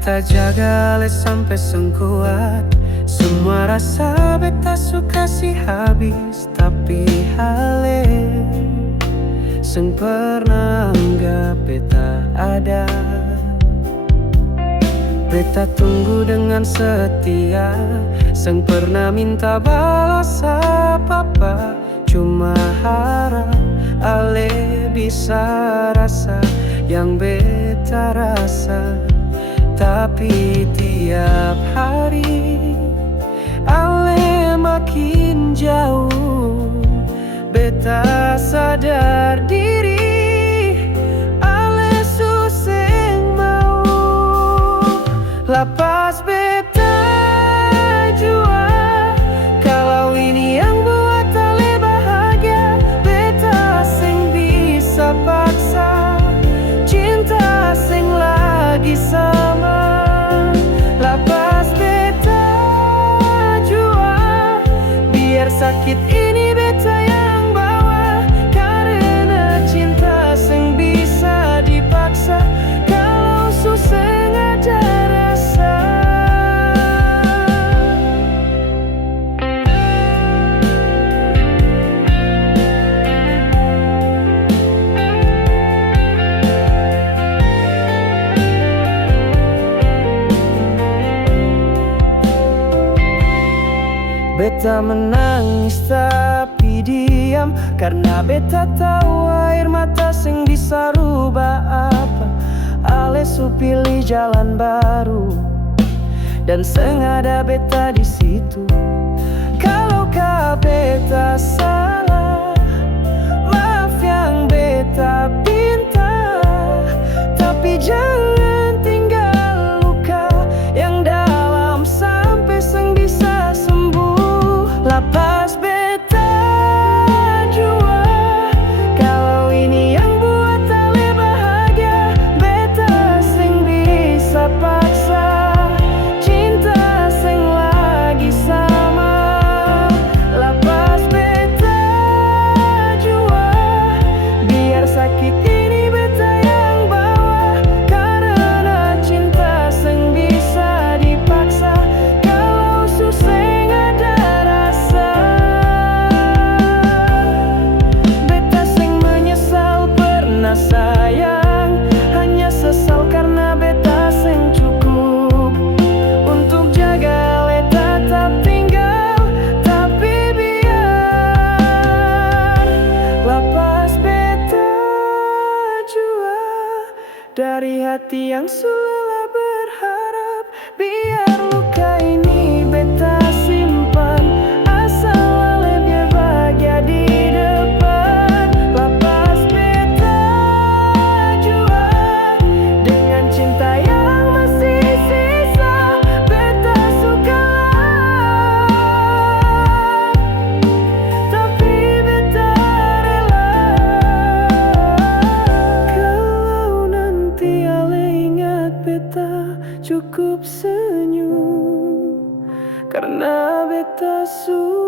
Beta jaga ale sampai sengkuat. Semua rasa beta suka si habis, tapi ale seng pernah anggap beta ada. Beta tunggu dengan setia, seng pernah minta balas apa-apa. Cuma harap ale bisa rasa yang beta rasa. Tapi tiap hari ale makin jauh. Beta sadar diri ale suseng mau. Lapas beta jua, kalau ini yang buat ale bahagia. Beta seng bisa paksa, cinta seng lagi sama. Lapas beta jua, biar sakit ini beta yang bawa. Karena cinta seng bisa dipaksa, kalau suseng ada rasa. Beta menangis tapi diam, karena beta tahu air mata seng bisa rubah apa. Ale su pilih jalan baru, dan seng ada beta di situ. Kalau kah beta salah, maaf yang beta pinta. Tapi jangan tinggal luka yang dalam sampai seng bisa sembuh. Lapas beta jua, kalau ini yang buat ale bahagia. Beta seng bisa paksa, cinta seng lagi sama. Lapas beta jua, biar sakit ini beta yang bawa. Karena cinta seng bisa dipaksa, kalau suseng ada rasa. Beta seng menyesal pernah sayang, hanya sesal karena beta seng cukup untuk jaga ale tetap tinggal. Tapi biar lapas beta jua, dari hati yang sulah berharap. Biar luka ini beta simpan, asal ale biar bahagia di depan. Lapas beta jua, dengan cinta yang masih sisa. Beta suka, tapi beta rela. Kalau nanti ale ingat beta, cukup senyum, karena beta suka.